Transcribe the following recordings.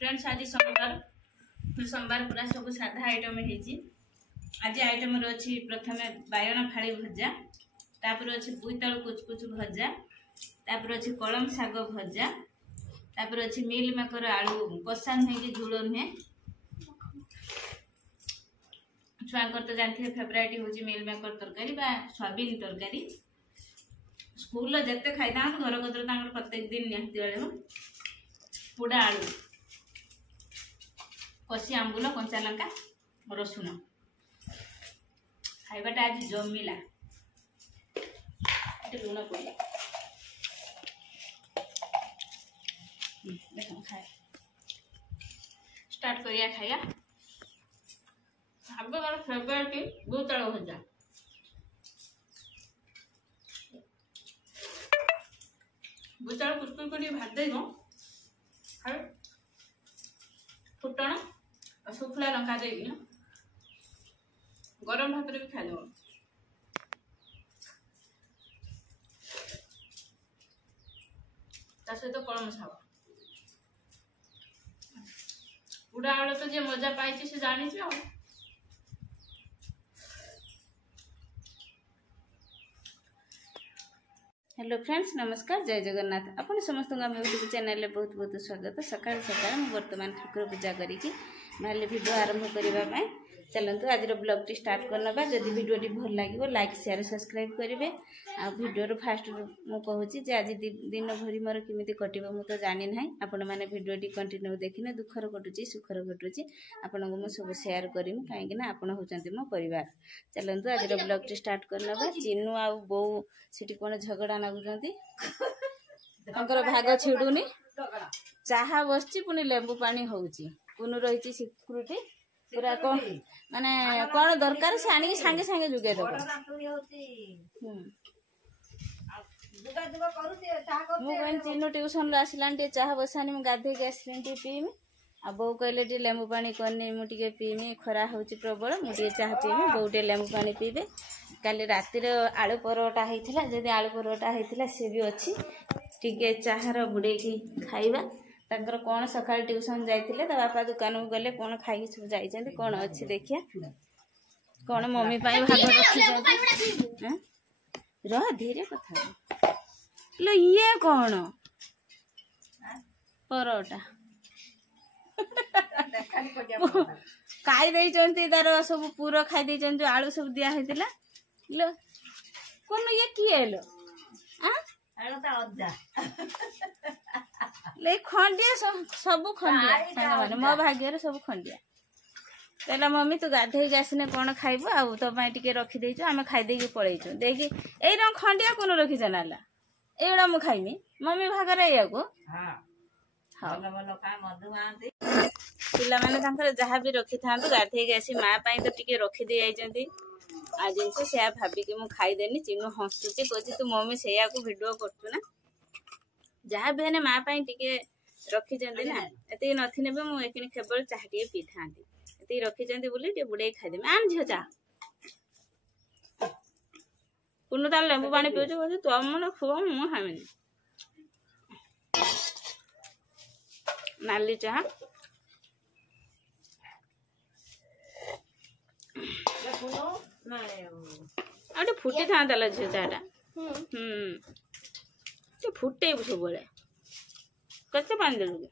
Friends आज सोमवार पूरा सब साधा आइटम है। आज आइटम अच्छी प्रथम बायण फाड़ी भजा, तापर अच्छे बोईतालु कुचकुच भजा, तापर अच्छे कलम शाग भजा, तापर अच्छे मिल मेकर आलू कषा नुहे कि झोल नुहे। छुआंकर तो जानते फेवरेट हूँ मिल मेकर तरकारी सोयाबीन तरकारी। स्कूल जिते खाई था घर कतर प्रत्येक दिन निहती बेले पोड़ा आलू कषि आंबुल कंचा लंका रसुण खाइबाटा आज जमिला। लुण पड़े देख खाए स्टार्ट करिया खाया। आगे मोर फेवरेट बोईतालु भजा। बोईतालु कुचकुच कर भात दे फुटण और शुखला लंका दे गरम भात भी खाई सहित कलम शाग बुढ़ा आड़ तो जे मजा पाई से जानी। हेलो फ्रेंड्स नमस्कार जय जगन्नाथ। आपण समस्त यूट्यूब चैनल में बहुत बहुत स्वागत। सकाल सकाल मैं बर्तमान ठाकुर पूजा करिकी भाले वीडियो आरंभ करने। चलते आज ब्लॉग टी स्टार्ट करना। जदि वीडियो भल लगे लाइक शेयर सब्सक्राइब करेंगे। आ वीडियो फास्ट मुझे कहूँ आज दिन भरी मोर किमिति कटिबो मु तो जानी ना। आपण मैंने वीडियो कंटिन्यू देखने दुखर कटुची सुखर कटुची आपन को मु सब शेयर करमी कहीं आपण होचंती मो परिवार। चलते आज ब्लॉग टी स्टार्ट करना। चिन्नू आ बो सिटी कौन झगड़ा नागुचंती भाग छिड़ुनी चाहा बसची पुनी लेंबू पानी होउची कुनु रही सिक्यूरिटी पूरा कौन माने कौन दरकार से आनी सांगे सांगे जुगे दब। मुझे चिन्नू ट्यूशन आसला चाह बसानी मुझे गाधे आसली पीमी आ बो कहले लेंबू पानी करनी मुझे पीमी खरा हो प्रबल मुझे चाह पीमी बोटे लेंबू पानी पीबे। काली रातिर आलू परोटा होता जदि आलू परोटा होता सी भी अच्छी टे चाहर बुड़े खाइबा। तांकर कौन सकाल ट्यूशन जाइए बापा दुकान को गले कौन खाई सब जाइए कौन अच्छी देखिया कौन मम्मी भाग रखी रह धीरे कथा लो ये कौन परोटा खाई दे तार सब पूरा खाई दे जो आलू सब दिया होता लो कौन ये किए लो खंडिया सब खंडिया माने मो भाग्य सब खंडिया कहला मम्मी तू गाधे आसने कौन खाइब आ तो टे रखी आम खाईदे पलैचु देखी यही खंडिया कौन रखीच नाला एगुड़ा मुझे खाइमी मम्मी भागर या पिला माने जहाँ भी रखी था गाधे आसी माँ तो टे रखीदे जाइए आ जिन से भाविकी मुझे खाईदेनी। चिन्नू हसुची कह तू मम्मी से भिडियो करचु ना जहाँ भी है माँ टे रखी ना ये नथिने भी मुझे केवल चाह टे पी था ये रखी बोली बुड़े खाईदेमी आम झील चाह पुनः तार लेंबू पानी पीछे तुम खुआ मुझे खाइमी नाली चाह आटे फुटी था झील चाटा फुटे सब कते पानी देलु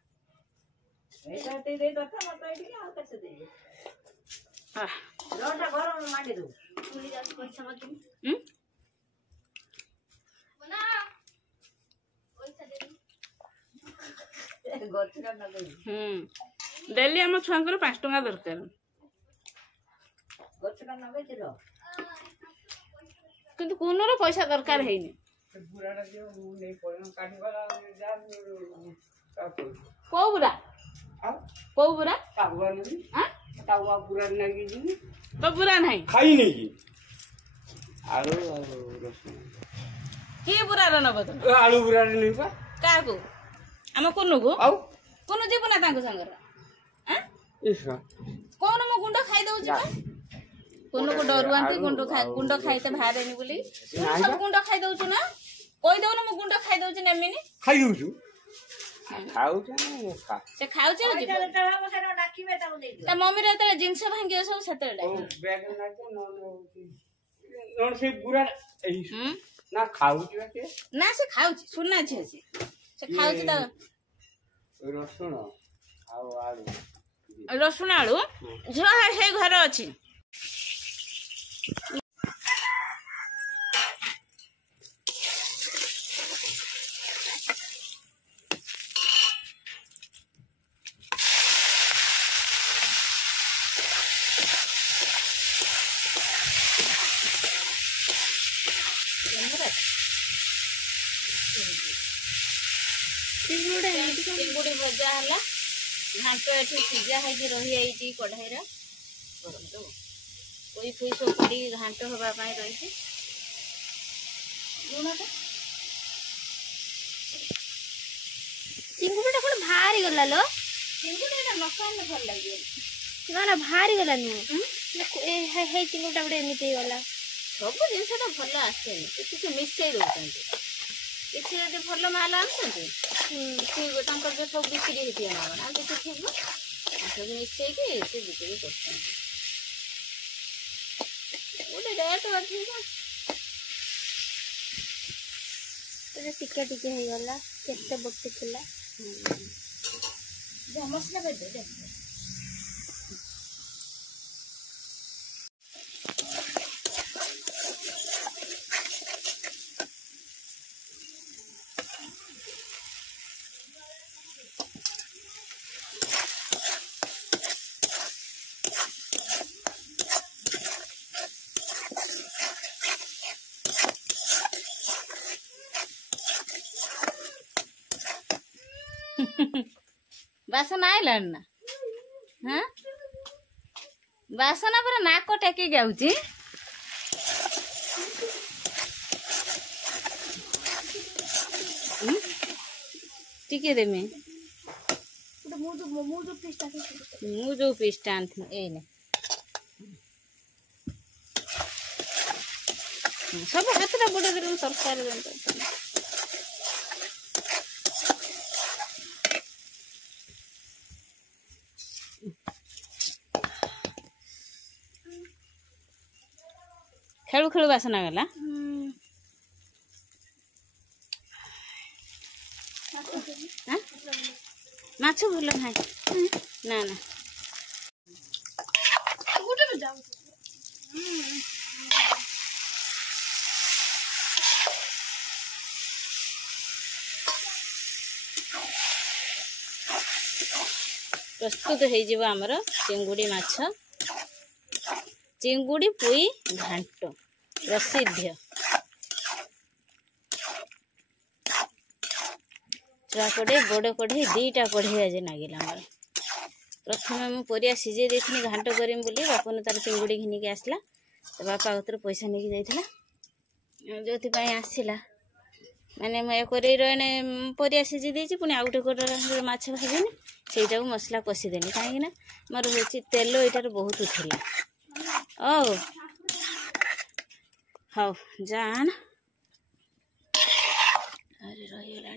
डेली आम छुआ 5 टंका दरकार किंतु कोनो पैसा दरकार है कौ बुरा तो बुरा नहीं खाई नहीं कि बुरा नब तो आलू बुरा नहीं पा का को आम कुनु को कुनु जीव ना तांको संगर कौन मो गुंड खाई दउची कुनु को डरुआंती गुंड खाइते बाहर बोली सब गुंड खाई दउछु ना कोई दउन मो गुंड खाई दउछु नेमिनी खाई दउछु से खाऊ मम्मी जिनस भांगे सब से ना खाऊ ना से खाऊ सुना झे से खाऊ रसुण आलू झील हे घर अच्छी चिंगुड़ी भजा है घाट ये सीझा है रही जाइए कढ़ाई गरम दो कोई फुई सब पड़ी घाट हाँपाई रही लुणटा चिंगुड़ा कौन भारी गला लो चिंगुड़ा नखाने भल लगे ना भारी गला नुह चिंगुड़ा गोटे एमती गला सब जिनसा भल आसे किसी मिसई दौरान किसी यदि भल माल आनते सब बिक्री होती ना किसी थी सब मिसईकी से बिक्री कर रेट टिके टिके हो गला केते बक्ति थिला मसला कर दे बासन आइलान ना हाँ बासन पर नाक टेक जाऊँगी टिके देमी मु जो पीसटा आनी एने सब हाथ बुड़े देर तरकारी खेलु खेलु बासना गला माछ भल ना ना ना प्रस्तुत हो आमर चिंगुड़ी माछ चिंगुड़ी पुई घांट प्रसिद्ध चुआ कड़े बड़ कढ़ई दीटा कढ़ई आज नागिला मोर प्रथम मुझे परिया सीझे देती घांट करमी बोली बापन तार चिंगुड़ी घिनिकी आसला तो बापा कतर पैसा नहीं जाइला जो आसला माने मैं कड़ईने परिया सीझे देती पुणी आउ गोटे माछ भाजनी से मसला कषिदेनी कहीं मोर हूँ तेल यार बहुत उठला ओ हाँ जान अरे रहीगला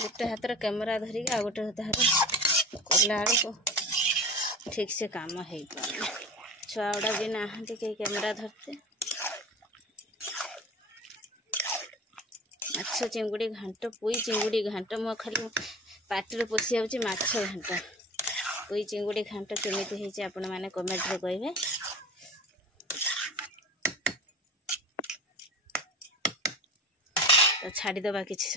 गोटे हाथ कैमेरा धरिक आ गोटे हाथ कला को ठीक से काम हो छुआ गुड़ा भी नहांती कहीं कैमेरा धरते माछ चिंगुड़ी घांट पुई चिंगुड़ी घांट मो खाली पार्टी पशि जाऊँगी माछ घांट पुई चिंगुड़ी घांट केमिति होइछि आपण माने कमेंट रे कहिबे तो छाड़ी दबा किछि।